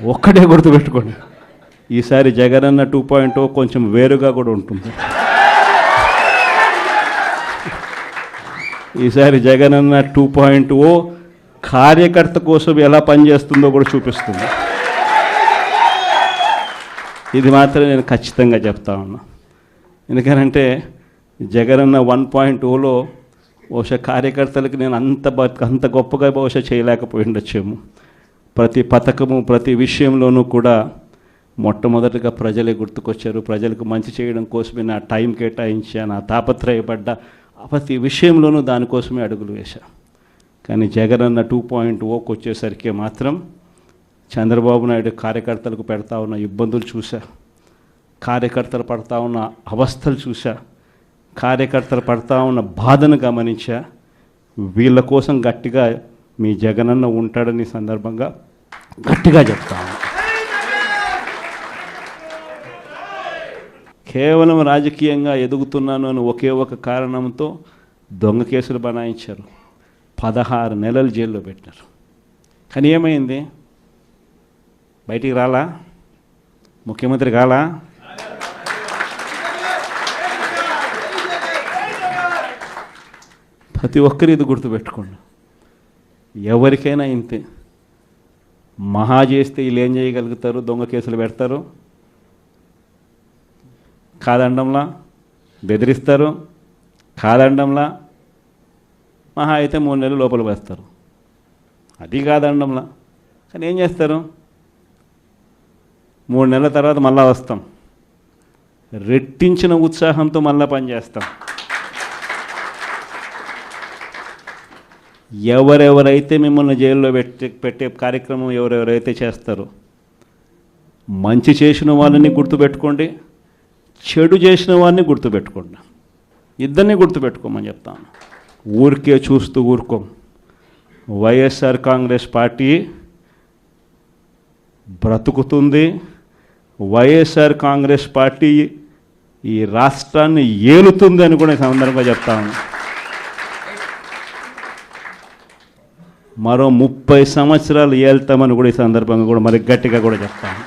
ఒక్కటే గుర్తుపెట్టుకోండి, ఈసారి జగనన్న 2.0 కొంచెం వేరుగా కూడా ఉంటుంది. ఈసారి జగనన్న 2.0 కార్యకర్త కోసం ఎలా పనిచేస్తుందో కూడా చూపిస్తుంది. ఇది మాత్రం నేను ఖచ్చితంగా చెప్తా ఉన్నా. ఎందుకనంటే జగనన్న 1.0లో బహుశా కార్యకర్తలకు నేను అంత గొప్పగా బహుశా చేయలేకపోయి ఉండొచ్చేమో. ప్రతి పథకము ప్రతి విషయంలోనూ కూడా మొట్టమొదటిగా ప్రజలే గుర్తుకొచ్చారు. ప్రజలకు మంచి చేయడం కోసమే నా టైం కేటాయించా, నా తాపత్రయపడ్డా, ప్రతి విషయంలోనూ దానికోసమే అడుగులు వేశా. కానీ జగనన్న 2.0కి వచ్చేసరికి మాత్రం చంద్రబాబు నాయుడు కార్యకర్తలకు పెడతా ఉన్న ఇబ్బందులు చూసా, కార్యకర్తలు పడతా ఉన్న అవస్థలు చూసా, కార్యకర్తలు పడతా ఉన్న బాధను గమనించా. వీళ్ళ కోసం గట్టిగా మీ జగనన్న ఉంటాడని సందర్భంగా గట్టిగా చెప్తాను. కేవలం రాజకీయంగా ఎదుగుతున్నాను అని ఒకే ఒక కారణంతో దొంగ కేసులు బనాయించారు, 16 నెలలు జైల్లో పెట్టారు. కానీ ఏమైంది? బయటికి రాలా? ముఖ్యమంత్రి కాలా? ప్రతి ఒక్కరు ఇది గుర్తుపెట్టుకోండి. ఎవరికైనా ఇంతే. మహా చేస్తే వీళ్ళు ఏం చేయగలుగుతారు? దొంగ కేసులు పెడతారు, కాదండంలా బెదిరిస్తారు, కాదండంలా మహా అయితే 3 నెలలు లోపల వేస్తారు, అది కాదండంలా. కానీ ఏం చేస్తారు? 3 నెలల తర్వాత మళ్ళా వస్తాం, రెట్టించిన ఉత్సాహంతో మళ్ళా పనిచేస్తాం. ఎవరెవరైతే మిమ్మల్ని జైల్లో పెట్టే కార్యక్రమం ఎవరెవరైతే చేస్తారో, మంచి చేసిన వాళ్ళని గుర్తుపెట్టుకోండి, చెడు చేసిన వాడిని గుర్తుపెట్టుకోండి. ఇద్దరిని గుర్తుపెట్టుకోమని చెప్తాను. ఊరికే చూస్తూ ఊరుకోం. వైఎస్ఆర్ కాంగ్రెస్ పార్టీ బ్రతుకుతుంది. వైఎస్ఆర్ కాంగ్రెస్ పార్టీ ఈ రాష్ట్రాన్ని ఏలుతుంది అని కూడా ఈ సందర్భంగా చెప్తాను. మరో 30 సంవత్సరాలు ఏళ్తామని కూడా ఈ సందర్భంగా కూడా మరి గట్టిగా కూడా చెప్తాను.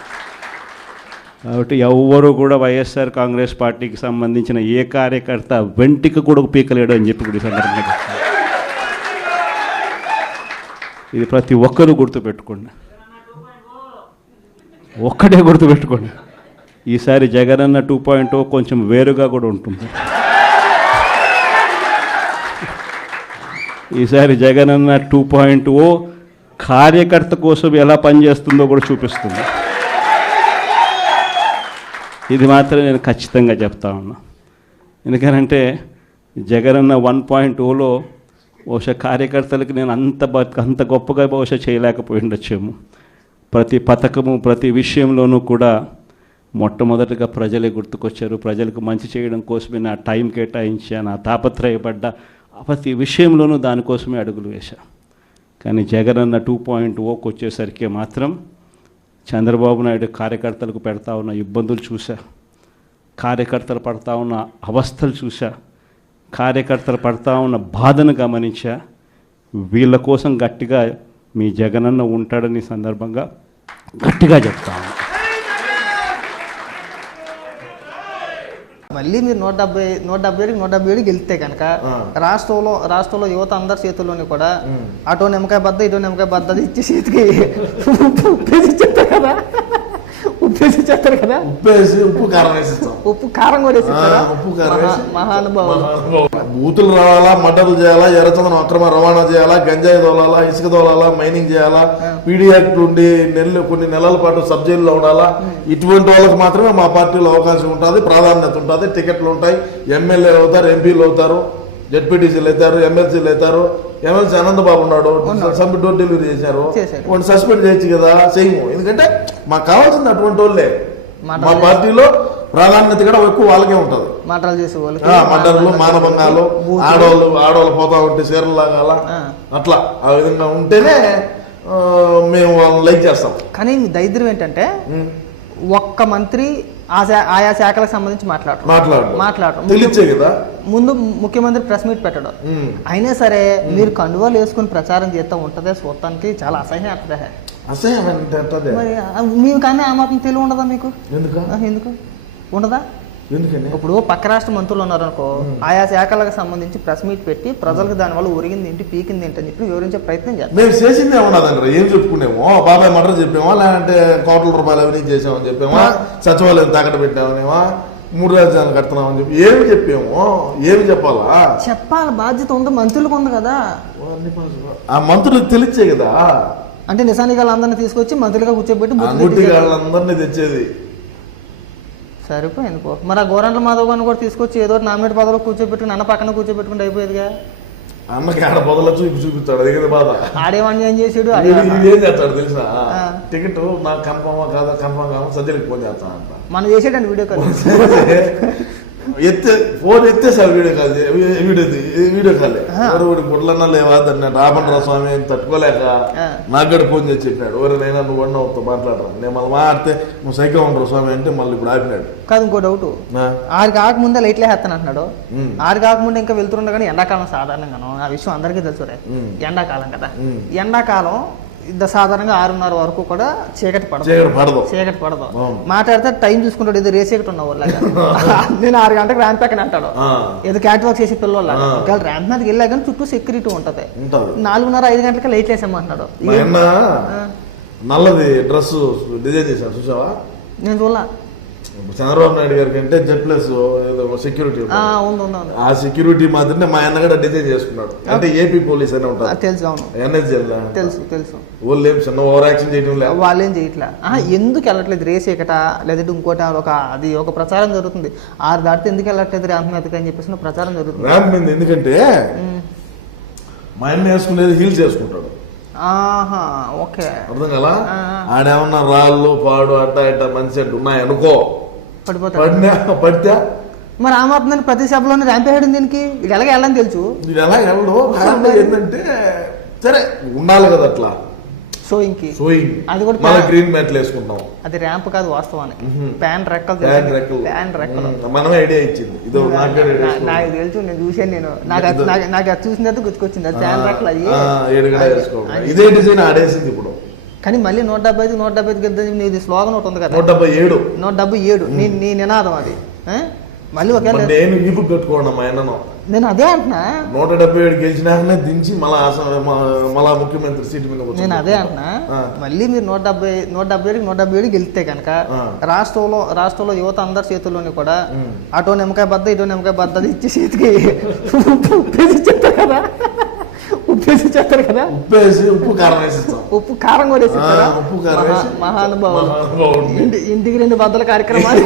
కాబట్టి ఎవ్వరూ కూడా వైఎస్ఆర్ కాంగ్రెస్ పార్టీకి సంబంధించిన ఏ కార్యకర్త వెంటికి కూడా పీకలేడు అని చెప్పి కూడా ఈ సందర్భంగా చెప్తాను. ఇది ప్రతి ఒక్కరూ గుర్తుపెట్టుకోండి, ఒక్కటే గుర్తుపెట్టుకోండి, ఈసారి జగనన్న 2.0 కొంచెం వేరుగా కూడా ఉంటుంది. ఈసారి జగనన్న 2.0 కార్యకర్త కోసం ఎలా పనిచేస్తుందో కూడా చూపిస్తుంది. ఇది మాత్రం నేను ఖచ్చితంగా చెప్తా ఉన్నా. ఎందుకనంటే జగనన్న 1.0లో బహుశా కార్యకర్తలకు నేను అంత గొప్పగా బహుశా చేయలేకపోయి ఉండొచ్చేమో. ప్రతి పథకము ప్రతి విషయంలోనూ కూడా మొట్టమొదటిగా ప్రజలే గుర్తుకొచ్చారు. ప్రజలకు మంచి చేయడం కోసమే నా టైం కేటాయించా, నా తాపత్రయపడ్డా, ప్రతి విషయంలోనూ దానికోసమే అడుగులు వేశా. కానీ జగనన్న 2.0కి వచ్చేసరికి మాత్రం చంద్రబాబు నాయుడు కార్యకర్తలకు పెడతా ఉన్న ఇబ్బందులు చూసా, కార్యకర్తలు పడతా ఉన్న అవస్థలు చూసా, కార్యకర్తలు పడతా ఉన్న బాధను గమనించా. వీళ్ళ కోసం గట్టిగా మీ జగనన్న ఉంటాడని సందర్భంగా గట్టిగా చెప్తాను. మళ్ళీ మీరు 170 గెలిస్తే కనుక రాష్ట్రంలో యువత అందరి చేతుల్లోని కూడా అటో నిమ్మకాయ బద్ద ఇటో నిమ్మకాయ బద్ద ఇచ్చి చేతికి ఉప్పేసి కదా, ఉప్పేసి చేస్తారు కదా, ఉప్పు కారం కూడా వేసిస్తారా? మహానుభావులు. బూతులు రావాలా, మర్డర్లు చేయాలా, ఎర్రచందనం అక్రమ రవాణా చేయాలా, గంజాయి తోలాలా, ఇసుక తోలాలా, మైనింగ్ చేయాలా, పీడీ యాక్ట్ ఉండి కొన్ని నెలల పాటు సబ్ జైల్లో ఉండాలా, ఇటువంటి వాళ్ళకి మాత్రమే మా పార్టీలో అవకాశం ఉంటుంది, ప్రాధాన్యత ఉంటుంది, టికెట్లు ఉంటాయి, ఎమ్మెల్యే అవుతారు, ఎంపీలు అవుతారు, జెడ్పీటీసీలు అవుతారు, ఎమ్మెల్సీలు అవుతారు. ఎమ్మెల్సీ ఆనందబాబు ఉన్నాడు, డోర్ డెలివరీ చేశారు, వాళ్ళు సస్పెండ్ చేయొచ్చు కదా, చేయము. ఎందుకంటే మాకు కావాల్సింది అటువంటి వాళ్ళే. మా పార్టీలో ప్రాధాన్యత కూడా ఎక్కువ వాళ్ళకే ఉంటుంది. మర్డర్లు, మానభంగాలు, ఆడవాళ్ళు పోతా ఉంటే చీరలు లాగాల, అట్లా ఆ విధంగా ఉంటేనే మేము వాళ్ళని లైక్ చేస్తాం. కానీ మీ దరిద్రం ఏంటంటే ఒక్క మంత్రి ఆయా శాఖలకు సంబంధించి మాట్లాడరు. తెలియచ్చే కదా, ముందు ముఖ్యమంత్రి ప్రెస్ మీట్ పెట్టడం. అయినా సరే మీరు కండువాలు వేసుకుని ప్రచారం చేస్తూ ఉంటదే చూడటానికి చాలా అసహ్యం అవుతుంది. అసహ్యం అంటే అంటదే. మరి మీకు కానీ ఆ మాత్రం తెలివి ఉండదా మీకు? ఎందుకు ఎందుకు ఉండదా? ఎందుకని ఇప్పుడు పక్క రాష్ట్ర మంత్రులు ఉన్నారనుకో, ఆయా శాఖలకు సంబంధించి ప్రెస్ మీట్ పెట్టి ప్రజలకు దానివల్ల ఒరిగింది ఏంటి పీకింది ఏంటి అని చెప్పి వివరించే ప్రయత్నం చేస్తారు. మేము చేసిందే ఉండదండి. ఏం చెప్పుకునేమో బాబాయ్ మర్డర్ చెప్పామా, లేదంటే కోట్ల రూపాయలు అవినీతి చేసామని చెప్పామా, సచివాలయం తాకట్టు పెట్టామనేమా, 3 రాజ్యాలు కడుతున్నామని చెప్పి ఏమి చెప్పాము? ఏమి చెప్పాలా? చెప్పాలి, బాధ్యత ఉంది, మంత్రులకు ఉంది కదా. ఆ మంత్రులకు తెలిసే కదా. అంటే నిజానికి వాళ్ళందరినీ తీసుకొచ్చి మంత్రులుగా కూర్చోబెట్టి గుడ్డి వాళ్ళందరినీ తెచ్చేది. సరిపోయింది పో. మరి ఆ గోరంట్ల మాధవ్ గారిని కూడా తీసుకొచ్చి ఏదో నామినేట్ పదవిలో కూర్చోబెట్టుకుని అన్న పక్కన కూర్చోబెట్టుకుంటే అయిపోయేదిగా. అన్నకి ఆడ బదులు చూపిస్తాడు, అది కదా బాధ. ఆడేమని ఏం చేసాడు, ఏం చేస్తాడు తెలుసా? టికెట్ నాకు కన్ఫర్మా కాదా, కన్ఫర్మ్ కాదు సజ్జలకి ఫోన్ చేస్తానంట. మనం చేసేటండి వీడియో కాల్. ఫోన్ ఎత్తేసారు వీడియో కాలే. గుడ్లన్నా లేవా దాన్ని రామణరావు స్వామి తట్టుకోలేక నాకు కూడా ఫోన్ చేసి చెప్పాడు, ఎవరైనా నువ్వు అన్నతో మాట్లాడరా, నేను మళ్ళీ మాట్లాడితే నువ్వు సైకిల్ ఉండరు స్వామి అంటే మళ్ళీ ఇప్పుడు ఆపినాడు. కాదు ఇంకో డౌట్, 6 కాకముందే లైట్లే వేస్తాను అంటున్నాడు. 6 కాకముందే ఇంకా వెళ్తుండే కానీ ఎండాకాలం సాధారణంగాను, ఆ విషయం అందరికీ తెలుసు రే, ఎండాకాలం కదా. ఎండాకాలం సాధారణంగా 6:30 వరకు కూడా చీకటి పడదు. మాట్లాడితే టైం చూసుకుంటాడు, ఏదో రేసీకటి ఉన్న వాళ్ళ. నేను 6 గంటలకు ర్యాంప్ ఎక్కని అంటాడు, ఏదో క్యాట్ వాక్ చేసి పిల్లల. ఒకవేళ ర్యాంప్ మీదకి వెళ్ళా కానీ చుట్టూ సెక్యూరిటీ ఉంటది. 4:30-5 గంటలకి లైట్లు వేసామంటున్నాడు. నల్లది డ్రెస్ డిజైన్ చేశారు చూసావా? నేను చూడలా. చంద్రబాబు నాయుడు గారి కంటే జెడ్+ సెక్యూరిటీ, ఆ సెక్యూరిటీ మాత్రమే మా అన్న కూడా డిజైన్ చేసుకున్నాడు. అంటే ఏపీ పోలీస్ అని ఉంటారు, తెలుసు. తెలుసు. వాళ్ళు ఏం చిన్న ఓవర్ యాక్షన్ చేయడం లేదు, వాళ్ళేం చేయట్లా. ఎందుకు వెళ్ళట్లేదు రేస్ ఎక్కట, లేదంటే ఇంకోటి ఒక ప్రచారం జరుగుతుంది. 6 దాటితే ఎందుకు వెళ్ళట్లేదు ర్యాంప్ మీదకి అని చెప్పేసి ప్రచారం జరుగుతుంది. ర్యాంప్ మీద ఎందుకంటే మా అన్న వేసుకునేది హీల్స్ వేసుకుంటాడు. ఓకే, అర్థం కదా. ఆడేమన్నా రాళ్ళు పాడు అట్ట ఇట్ట మంచి ఉన్నాయి అనుకో, పడితే మరి ఆ మాత్రం ప్రతి సభలోనే ర్యాంప్ వేయడం దీనికి. ఇది ఎలాగ వెళ్ళని తెలుసు, ఇది ఎలా వెళ్ళడు. ఏంటంటే సరే ఉండాలి కదా అట్లా షోయింగ్ అది కూడా గ్రీన్ మ్యాట్లు వేసుకుంటాం. అది ర్యాంప్ కాదు వాస్తవానికి, ప్యాన్ రెక్కలు. మనమే ఐడియా ఇచ్చింది, ఇది నాకు తెలుసు, నేను చూసాను. నాకు అది చూసినట్టు గుర్తుకొచ్చింది, అది ప్యాన్ రెక్కలు అయ్యి ఇదే డిజైన్ ఆడేసింది ఇప్పుడు. కానీ మళ్ళీ 175 నీది స్లోగన్ ఒకటి ఉంది కదా, 177 నీ నినాదం అది. మళ్ళీ ఒకవేళ నేను ఈ బుక్ కట్టుకోండి మా అన్నను, నేను అదే అంటున్నా. 177 గెలిచినాకనే దించి మళ్ళా ముఖ్యమంత్రి సీటు మీద. నేను అదే అంటున్నా, మళ్ళీ మీరు 177 గెలిస్తే కనుక రాష్ట్రంలో యువత అందరి చేతుల్లోని కూడా అటో నిమ్మకాయ బద్ద ఇటో నిమ్మకాయ బద్ద ఇచ్చి చేతికి ఉప్పేసి కదా. ఉప్పు కారం వేసిస్తాం, ఉప్పు కారం కూడా వేసిస్తారా? మహానుభావులు. ఇంటికి 2 బద్దల కార్యక్రమాలు.